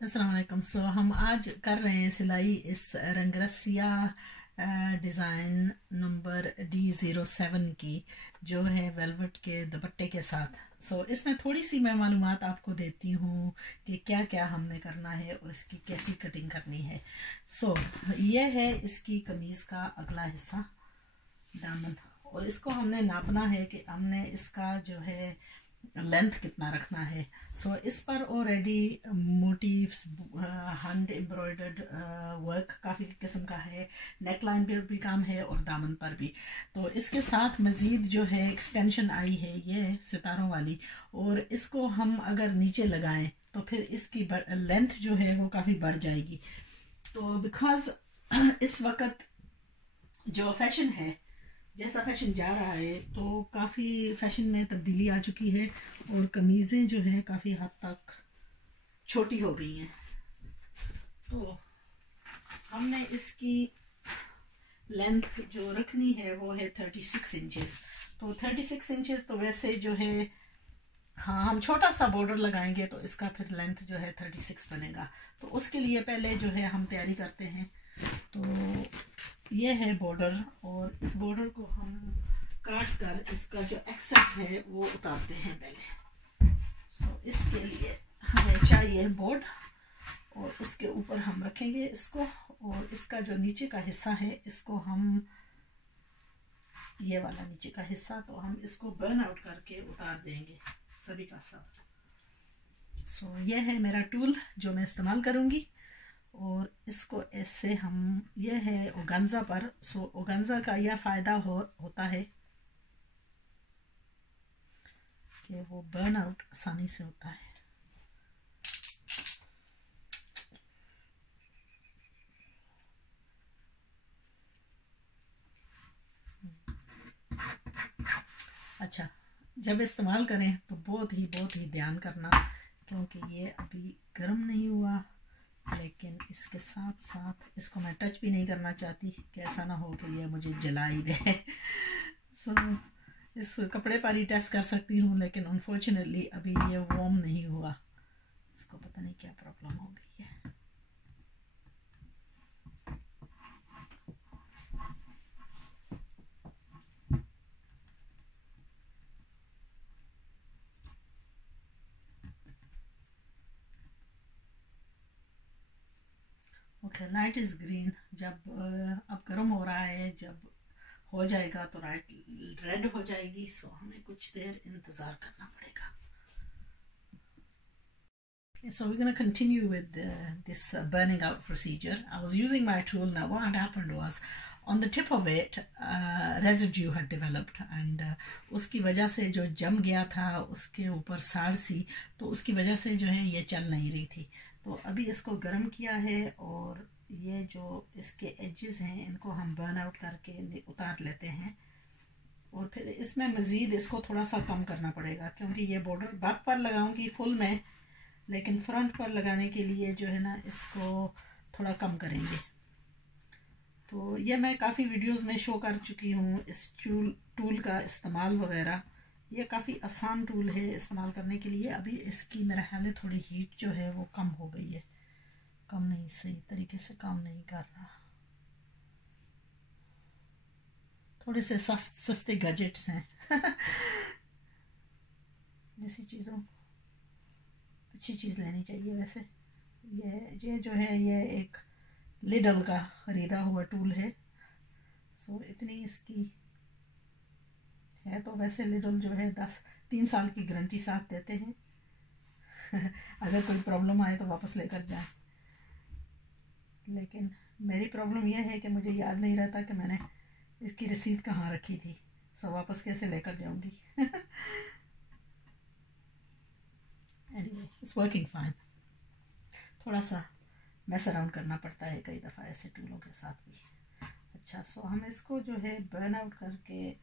अस्सलाम वालेकुम। हम आज कर रहे हैं सिलाई इस रंगरसिया डिज़ाइन नंबर D07 की, जो है वेलवेट के दुपट्टे के साथ। इसमें थोड़ी सी मैं मालूमात आपको देती हूँ कि क्या क्या हमने करना है और इसकी कैसी कटिंग करनी है। ये है इसकी कमीज़ का अगला हिस्सा, दामन, और इसको हमने नापना है कि हमने इसका जो है लेंथ कितना रखना है। इस पर already motives, hand embroidered work काफ़ी किस्म का है, नेक लाइन पर भी काम है और दामन पर भी। तो इसके साथ मज़ीद जो है एक्सटेंशन आई है, ये सितारों वाली, और इसको हम अगर नीचे लगाएं तो फिर इसकी लेंथ जो है वो काफ़ी बढ़ जाएगी। तो बिकॉज इस वक्त जो फैशन है, जैसा फैशन जा रहा है, तो काफ़ी फैशन में तब्दीली आ चुकी है और कमीज़ें जो है काफ़ी हद तक छोटी हो गई हैं। तो हमने इसकी लेंथ जो रखनी है वो है 36 इंचेस। तो 36 इंचेस तो वैसे जो है, हाँ, हम छोटा सा बॉर्डर लगाएंगे तो इसका फिर लेंथ जो है 36 बनेगा। तो उसके लिए पहले जो है हम तैयारी करते हैं। तो ये है बॉर्डर, और इस बॉर्डर को हम काट कर इसका जो एक्सेस है वो उतारते हैं पहले। इसके लिए हमें चाहिए बोर्ड, और उसके ऊपर हम रखेंगे इसको, और इसका जो नीचे का हिस्सा है इसको हम, ये वाला नीचे का हिस्सा, तो हम इसको बर्न आउट करके उतार देंगे सभी का सब। ये है मेरा टूल जो मैं इस्तेमाल करूँगी, और इसको ऐसे हम, ये है ओगांजा पर। ओगांजा का यह फ़ायदा होता है कि वो बर्न आउट आसानी से होता है। अच्छा, जब इस्तेमाल करें तो बहुत ही ध्यान करना, क्योंकि ये अभी गर्म नहीं हुआ, लेकिन इसके साथ साथ इसको मैं टच भी नहीं करना चाहती कि ऐसा ना हो कि ये मुझे जला ही दे। इस कपड़े पर ही टेस्ट कर सकती हूँ, लेकिन अनफॉर्चुनेटली अभी ये वार्म नहीं हुआ। इसको पता नहीं क्या प्रॉब्लम हो गई है। Okay, light is green. जब अब गर्म हो रहा है, जब हो जाएगा तो लाइट रेड हो जाएगी। हमें कुछ देर इंतज़ार करना पड़ेगा। So we're going to continue with this burning out procedure. I was using my tool. Now what had happened was, on the tip of it residue had developed, and उसकी वजह से जो जम गया था उसके ऊपर साड़ सी, तो उसकी वजह से जो है ये चल नहीं रही थी। तो अभी इसको गर्म किया है, और ये जो इसके एजेस हैं इनको हम बर्न आउट करके उतार लेते हैं। और फिर इसमें मज़ीद इसको थोड़ा सा कम करना पड़ेगा, क्योंकि ये बॉर्डर बैक पर लगाऊंगी फुल में, लेकिन फ्रंट पर लगाने के लिए जो है ना, इसको थोड़ा कम करेंगे। तो ये मैं काफ़ी वीडियोस में शो कर चुकी हूँ इस टूल का इस्तेमाल वगैरह। ये काफ़ी आसान टूल है इस्तेमाल करने के लिए। अभी इसकी मेरा ख्याल है थोड़ी हीट जो है वो कम हो गई है, कम नहीं, सही तरीके से काम नहीं कर रहा। थोड़े से सस्ते गैजेट्स हैं। ऐसी चीज़ों, अच्छी चीज़ लेनी चाहिए। वैसे ये जो है, ये एक लिडल का ख़रीदा हुआ टूल है। इतनी इसकी है, तो वैसे लिडल जो है 3 साल की गारंटी साथ देते हैं। अगर कोई प्रॉब्लम आए तो वापस लेकर जाएं। लेकिन मेरी प्रॉब्लम यह है कि मुझे याद नहीं रहता कि मैंने इसकी रसीद कहाँ रखी थी, वापस कैसे लेकर जाऊंगी। Anyway, it's working fine. थोड़ा सा मैस अराउंड करना पड़ता है कई दफ़ा ऐसे टूलों के साथ भी। अच्छा, हम इसको जो है बर्न आउट करके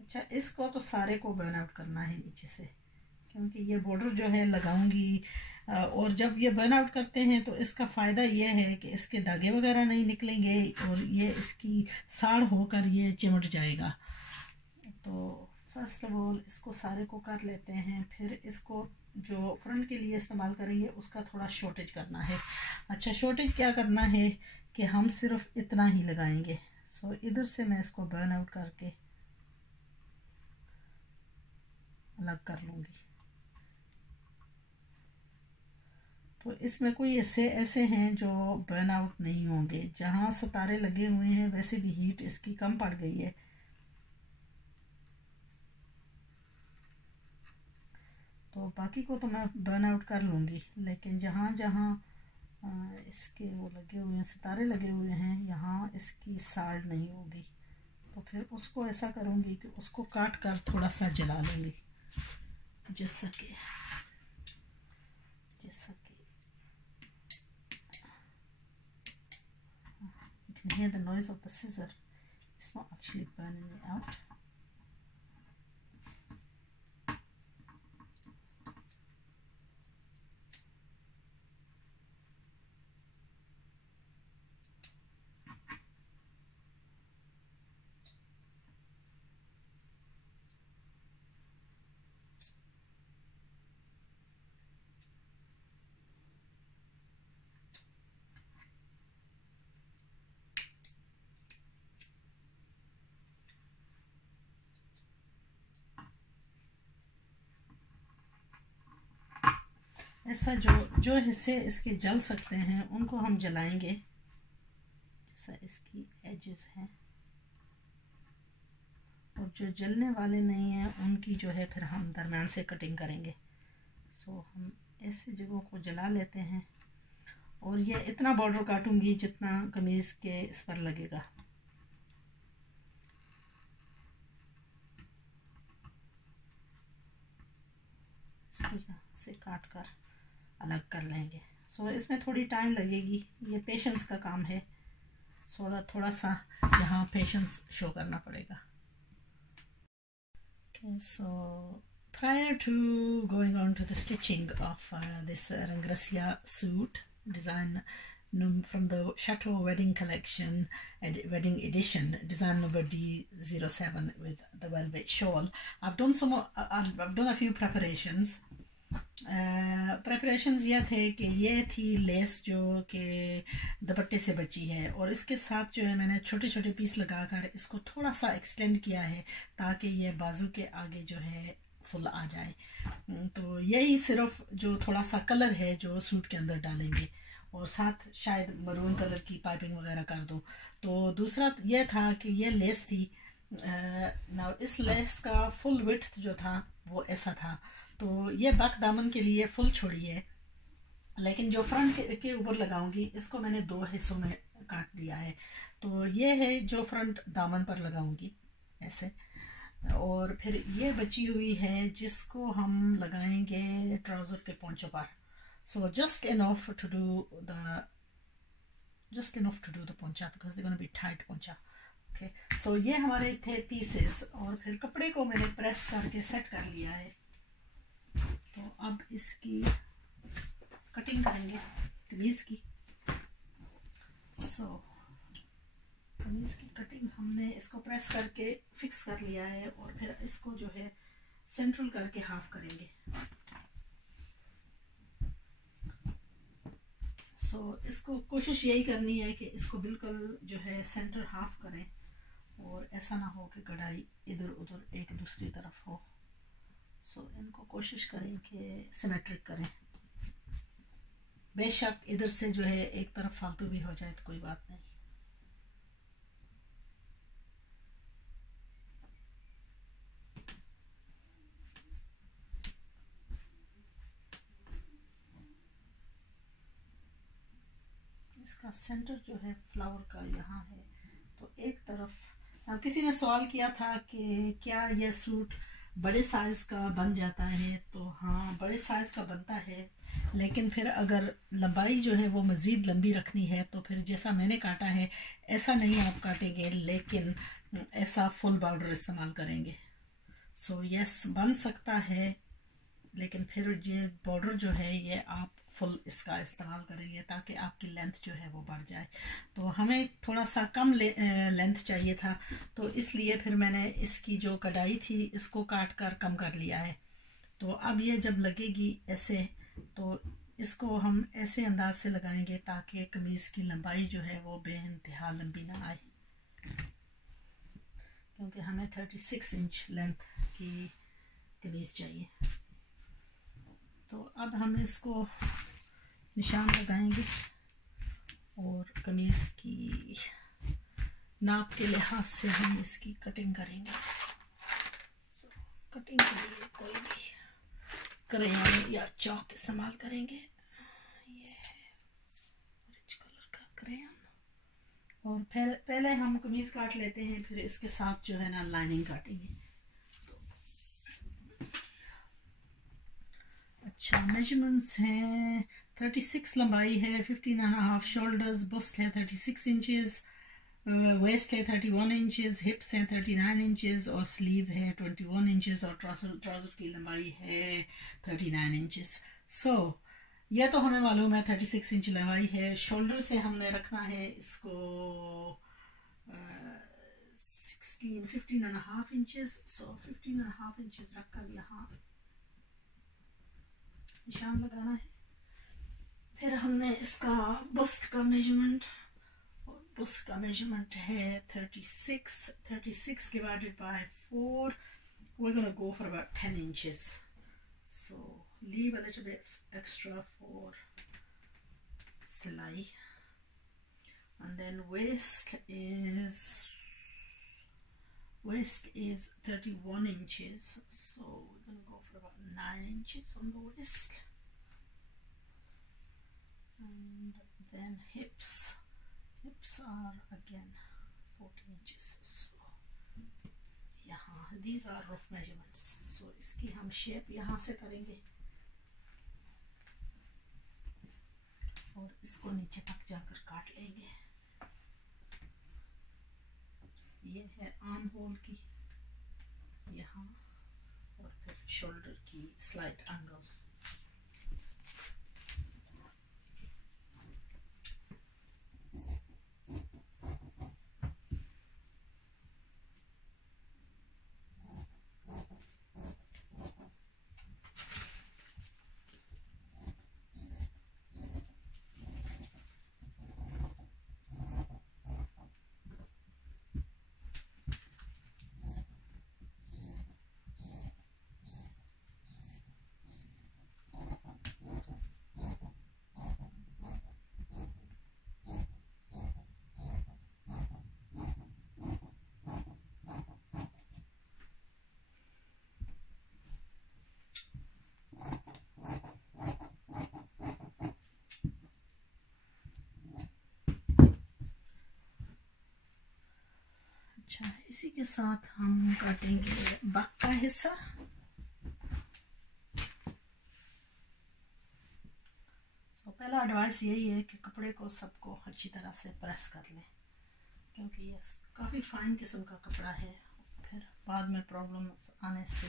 अच्छा, इसको तो सारे को बर्न आउट करना है नीचे से, क्योंकि ये बॉर्डर जो है लगाऊंगी और जब ये बर्न आउट करते हैं तो इसका फ़ायदा ये है कि इसके धागे वगैरह नहीं निकलेंगे और ये इसकी साड़ होकर ये चिमट जाएगा। तो फर्स्ट ऑफ ऑल इसको सारे को कर लेते हैं, फिर इसको जो फ्रंट के लिए इस्तेमाल करेंगे उसका थोड़ा शॉर्टेज करना है। अच्छा, शॉर्टेज क्या करना है कि हम सिर्फ इतना ही लगाएंगे। सो इधर से मैं इसको बर्न आउट करके अलग कर लूँगी। तो इसमें कोई ऐसे हैं जो बर्न आउट नहीं होंगे। जहाँ सितारे लगे हुए हैं वैसे भी हीट इसकी कम पड़ गई है, तो बाकी को तो मैं बर्न आउट कर लूँगी, लेकिन जहाँ जहाँ इसके वो लगे हुए हैं, सितारे लगे हुए हैं, यहाँ इसकी साड़ नहीं होगी। तो फिर उसको ऐसा करूँगी कि उसको काट कर थोड़ा सा जला लूँगी, जैसा कि you can hear the noise of the scissor. It's not actually burning it out. ऐसा जो हिस्से इसके जल सकते हैं उनको हम जलाएंगे, जैसा इसकी एजेस हैं, और जो जलने वाले नहीं हैं उनकी जो है फिर हम दरम्यान से कटिंग करेंगे। सो हम ऐसे जगहों को जला लेते हैं और ये इतना बॉर्डर काटूंगी जितना कमीज़ के इस पर लगेगा। इसको यहाँ से काट कर अलग कर लेंगे। सो इसमें थोड़ी टाइम लगेगी, ये पेशेंस का काम है। थोड़ा सा यहाँ पेशेंस शो करना पड़ेगा। Okay, so prior to going on to the stitching of this Rangressia suit design from the Chateau Wedding Collection Wedding Edition, design number D07 with the velvet shawl, I've done a few preparations. Preparations ये थे कि ये थी less जो कि दुपट्टे से बची है, और इसके साथ जो है मैंने छोटे छोटे पीस लगाकर इसको थोड़ा सा एक्सटेंड किया है ताकि ये बाजू के आगे जो है फुल आ जाए। तो यही सिर्फ जो थोड़ा सा कलर है जो सूट के अंदर डालेंगे, और साथ शायद मरून कलर की पाइपिंग वगैरह कर दो। तो दूसरा ये था कि ये लेस थी ना, इस लेस का फुल विड्थ जो था वो ऐसा था। तो ये बैक दामन के लिए फुल छोड़ी है, लेकिन जो फ्रंट के ऊपर लगाऊंगी इसको मैंने दो हिस्सों में काट दिया है। तो ये है जो फ्रंट दामन पर लगाऊंगी ऐसे, और फिर ये बची हुई है जिसको हम लगाएंगे ट्राउज़र के पोंचों पर। So just enough to do the पोंचा because they gonna be tight पोंचा। ओके, सो ये हमारे थे पीसेस, और फिर कपड़े को मैंने प्रेस करके सेट कर लिया है। तो अब इसकी कटिंग करेंगे कमीज़ की। कमीज़ की कटिंग हमने इसको प्रेस करके फिक्स कर लिया है, और फिर इसको जो है सेंट्रल करके हाफ करेंगे। इसको कोशिश यही करनी है कि इसको बिल्कुल जो है सेंटर हाफ करें, और ऐसा ना हो कि कढ़ाई इधर उधर एक दूसरी तरफ हो। इनको कोशिश करें कि सिमेट्रिक करें। बेशक इधर से जो है एक तरफ फालतू भी हो जाए तो कोई बात नहीं। इसका सेंटर जो है फ्लावर का यहाँ है। तो एक तरफ किसी ने सवाल किया था कि क्या यह सूट बड़े साइज़ का बन जाता है, तो हाँ बड़े साइज़ का बनता है, लेकिन फिर अगर लंबाई जो है वो मज़ीद लंबी रखनी है तो फिर जैसा मैंने काटा है ऐसा नहीं आप काटेंगे, लेकिन ऐसा फुल बॉर्डर इस्तेमाल करेंगे। यस बन सकता है, लेकिन फिर ये बॉर्डर जो है ये आप फुल इसका इस्तेमाल करेंगे ताकि आपकी लेंथ जो है वो बढ़ जाए। तो हमें थोड़ा सा कम लेंथ चाहिए था, तो इसलिए फिर मैंने इसकी जो कढ़ाई थी इसको काट कर कम कर लिया है। तो अब ये जब लगेगी ऐसे, तो इसको हम ऐसे अंदाज से लगाएंगे ताकि कमीज़ की लंबाई जो है वो बेइंतहा लंबी ना आए, क्योंकि हमें 36 इंच लेंथ की कमीज़ चाहिए। तो अब हम इसको निशान लगाएंगे और कमीज़ की नाप के लिहाज से हम इसकी कटिंग करेंगे। कटिंग के लिए कोई भी क्रेयॉन या चॉक इस्तेमाल करेंगे। ये है ऑरेंज कलर का क्रेयॉन। और पहले हम कमीज़ काट लेते हैं, फिर इसके साथ जो है ना लाइनिंग काटेंगे। अच्छा, मेजरमेंट्स हैं 36 लंबाई है, 15.5 शोल्डर्स, बस्ट है 36 इंचेस, वेस्ट है 31 इंचेस, हिप्स हैं 39 इंचेस और स्लीव है 21 इंचेस और ट्राउज़र की लंबाई है 39 इंचेस। सो यह तो हमें मालूम है 36 इंच लंबाई है। शोल्डर से हमने रखना है इसको 15.5 इंचेस। सो 15.5 इंचेस रखकर यहाँ निशान लगाना है। फिर हमने इसका बस्ट का मेजरमेंट, बस्ट का मेजरमेंट है 36 divided by 4. We're going to go for about 10 inches. So leave a little bit extra for silai. And then waist is 31 inches. So we're going to go for about 9 inches on the waist. And then hips are again 40 inches. So यहाँ these are rough measurements. So इसकी हम shape यहाँ से करेंगे और इसको नीचे तक जाकर काट लेंगे। ये है आर्म होल की यहाँ, और फिर शोल्डर की स्लाइट एंगल। अच्छा, इसी के साथ हम काटेंगे बैक का हिस्सा। पहला एडवाइस यही है कि कपड़े को सबको अच्छी तरह से प्रेस कर लें, क्योंकि ये काफ़ी फाइन किस्म का कपड़ा है, फिर बाद में प्रॉब्लम आने से।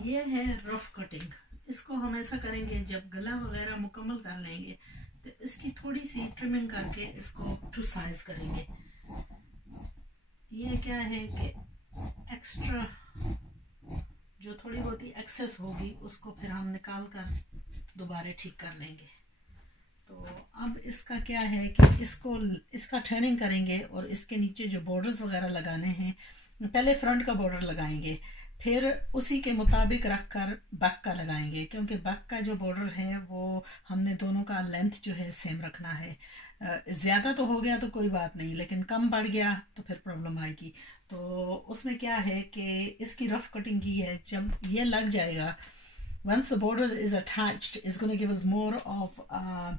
ये है रफ कटिंग। इसको हम ऐसा करेंगे, जब गला वगैरह मुकम्मल कर लेंगे तो इसकी थोड़ी सी ट्रिमिंग करके इसको टू साइज करेंगे। ये क्या है कि एक्स्ट्रा जो थोड़ी बहुत ही एक्सेस होगी उसको फिर हम निकाल कर दोबारा ठीक कर लेंगे। तो अब इसका क्या है कि इसका टर्निंग करेंगे और इसके नीचे जो बॉर्डर्स वगैरह लगाने हैं, पहले फ्रंट का बॉर्डर लगाएंगे, फिर उसी के मुताबिक रख कर बैक का लगाएंगे, क्योंकि बैक का जो बॉर्डर है वो हमने दोनों का लेंथ जो है सेम रखना है। ज़्यादा तो हो गया तो कोई बात नहीं, लेकिन कम बढ़ गया तो फिर प्रॉब्लम आएगी। तो उसमें क्या है कि इसकी रफ कटिंग की है, जब ये लग जाएगा, once the border is attached, it's going to give us more of a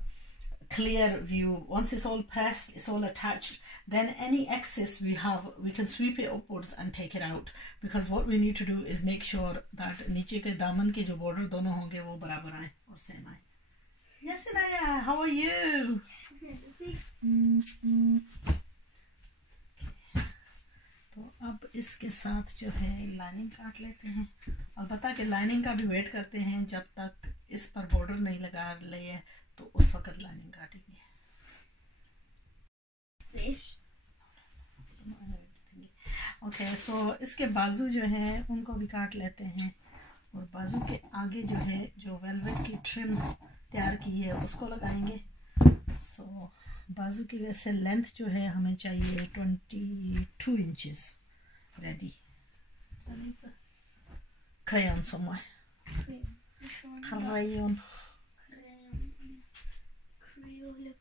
clear view. Once it's all pressed, it's all attached, then any excess we have, we can sweep it upwards and take it out, because what we need to do is make sure that नीचे के दामन के जो border दोनों होंगे वो बराबर आए और सेम आए। Yes, Inaya, how are you? तो अब इसके साथ जो है लाइनिंग काट लेते हैं, और बता के लाइनिंग का भी वेट करते हैं जब तक इस पर बॉर्डर नहीं लगा लिए, तो उस वक्त लाइनिंग काटेंगे। ओके, सो इसके बाजू जो है उनको भी काट लेते हैं, और बाजू के आगे जो है जो वेलवेट की ट्रिम तैयार की है उसको लगाएंगे। सो बाजू की वैसे लेंथ जो है हमें चाहिए 22 inches. Ready crayon somewhere. Crayon. Crayola.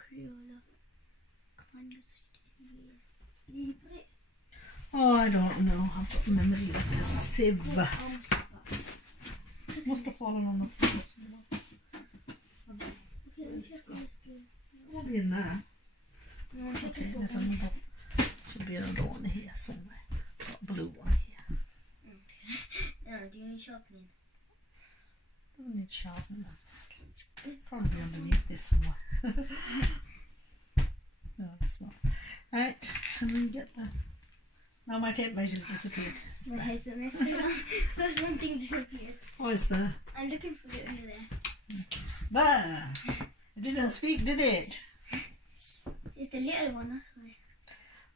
Kind of sweet. Oh, I don't know. I've got memory like a sieve. Must have fallen on the floor. Probably in there. Okay, there's another. Should be another one here somewhere. Got a blue one here. Okay. Now, do you need sharpening? Don't need sharpening. It's probably underneath this somewhere. No, it's not. Alright, can we get that? Now my tape measure's disappeared. My head's a mess right now. There's one thing disappeared. What is there? I'm looking for it under there. It's there. It didn't speak, did it? It's the little one, that's why.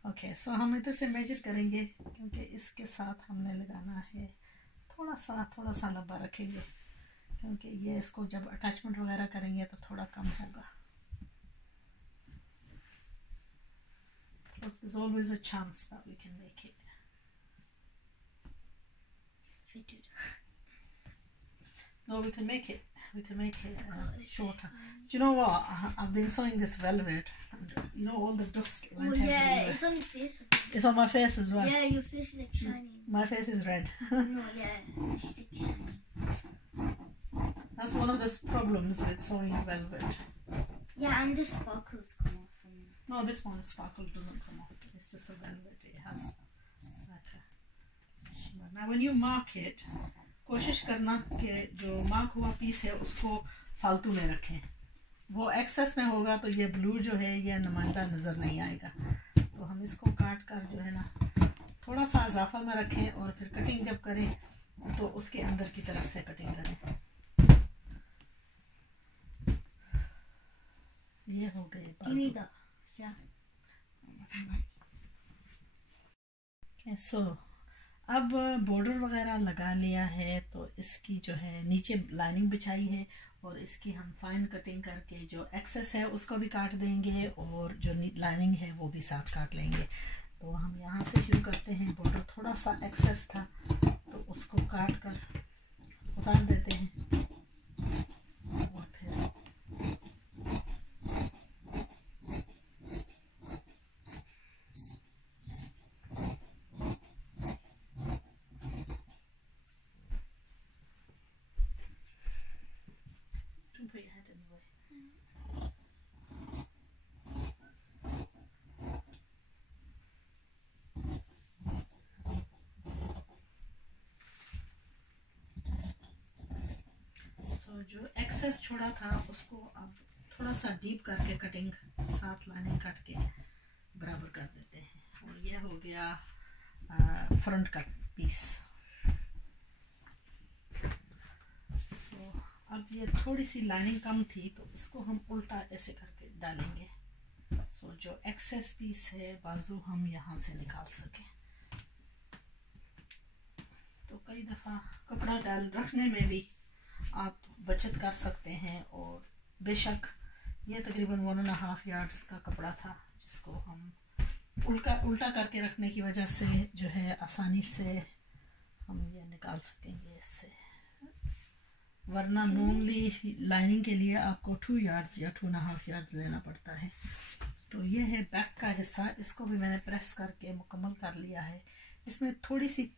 Okay, so हम इधर से major करेंगे, क्योंकि इसके साथ हमने लगाना है थोड़ा सा लंबा रखेंगे, क्योंकि ये इसको जब अटैचमेंट वगैरह करेंगे तो थोड़ा कम होगा। Because there's always a chance that we can make it. No, we can make it. We can make it shorter. Do you know what? I've been sewing this velvet, and you know all the dust went everywhere. Yeah, it's on your face. It's on my face as well. Yeah, your face is like shining. My face is red. No, yeah, it's like shining. That's one of the problems with sewing velvet. Yeah, and the sparkles come off. No, this one sparkle doesn't come off. It's just the velvet. It has like a shimmer. Now, when you mark it, कोशिश करना कि जो mark हुआ piece है उसको फालतू में रखें। वो एक्सेस में होगा तो ये ब्लू जो है ये नुमाइंदा नज़र नहीं आएगा। तो हम इसको काट कर जो है ना थोड़ा सा इजाफा में रखें, और फिर कटिंग जब करें तो उसके अंदर की तरफ से कटिंग करें। ये हो गए बाजू। सो अब बॉर्डर वगैरह लगा लिया है, तो इसकी जो है नीचे लाइनिंग बिछाई है, और इसकी हम फाइन कटिंग करके जो एक्सेस है उसको भी काट देंगे, और जो लाइनिंग है वो भी साथ काट लेंगे। तो हम यहाँ से शुरू करते हैं। बॉर्डर थोड़ा सा एक्सेस था तो उसको काट कर उतार देते हैं, और फिर जो एक्सेस छोड़ा था उसको अब थोड़ा सा डीप करके कटिंग साथ लाइनिंग काट के बराबर कर देते हैं, और यह हो गया फ्रंट का पीस। सो अब ये थोड़ी सी लाइनिंग कम थी तो इसको हम उल्टा ऐसे करके डालेंगे, सो जो एक्सेस पीस है बाजू हम यहाँ से निकाल सकें। तो कई दफ़ा कपड़ा डाल रखने में भी आप बचत कर सकते हैं। और बेशक ये तकरीबन 1.5 यार्ड्स का कपड़ा था जिसको हम उल्टा करके रखने की वजह से जो है आसानी से हम ये निकाल सकेंगे इससे, वरना नॉर्मली लाइनिंग के लिए आपको 2 यार्ड्स या 2.5 यार्ड्स लेना पड़ता है। तो ये है बैक का हिस्सा, इसको भी मैंने प्रेस करके मुकम्मल कर लिया है। इसमें थोड़ी सी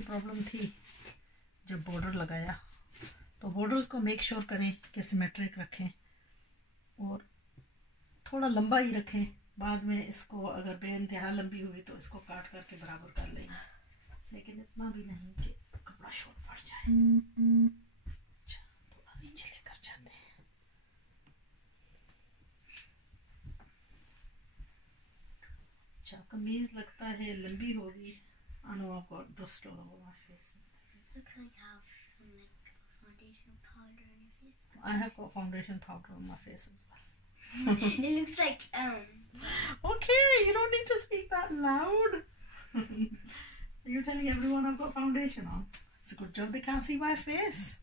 प्रॉब्लम थी जब बॉर्डर लगाया, तो बॉर्डर्स को मेक श्योर करें कि सिमेट्रिक रखें और थोड़ा लंबा ही रखें। बाद में इसको अगर बेइंतहा लंबी हुई तो इसको काट करके बराबर कर लेंगे, लेकिन इतना भी नहीं कि कपड़ा शॉर्ट पड़ जाए। अच्छा, थोड़ा नीचे लेकर जाते हैं। अच्छा, कमीज लगता है लंबी होगी। I know I've got dust all over my face. Look like I have some like foundation powder on your face. I have got foundation powder on my face as well. It looks like Okay, you don't need to speak that loud. Are you telling everyone I've got foundation on? It's a good job they can't see my face.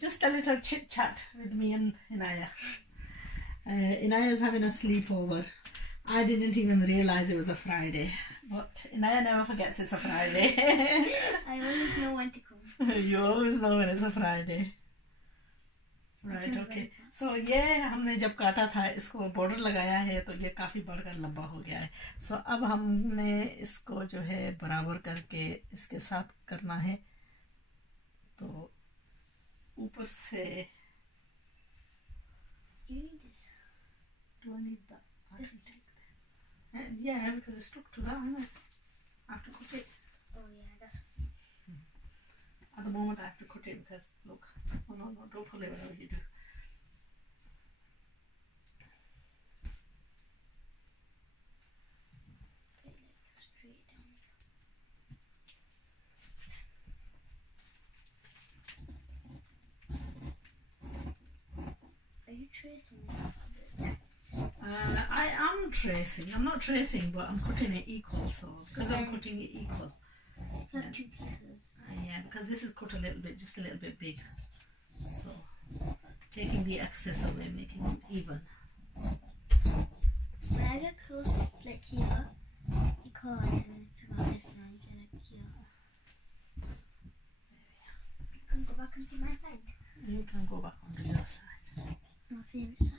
Just a little chit chat with me and Inaya. Inaya's having a sleepover. I didn't even realize it was a Friday, but Inaya never forgets it's a Friday. I always know when to come. You always know when it's a Friday. Right, okay. So ये हमने जब काटा था इसको border लगाया है तो ये काफ़ी बढ़कर लंबा हो गया है। So अब हमने इसको जो है बराबर करके इसके साथ करना है। तो ऊपर से You need this. Do I need that? I can take that. Yeah, because it's stuck to that, isn't it? I have to cut it. Oh yeah, that's. At the moment I have to cut it because look, oh no, don't pull it whatever you do. Put it like straight down. Are you tracing the fabric? I am tracing. I'm not tracing, but I'm cutting it equal. So because I'm cutting it equal. You have 2 pieces. Yeah, because this is cut a little bit, just a little bit big. So taking the excess away, making it even. When I get close, like here, you can't. And if you got this now, you can like here. You can go back onto my side. You can go back on the other side. My favorite side.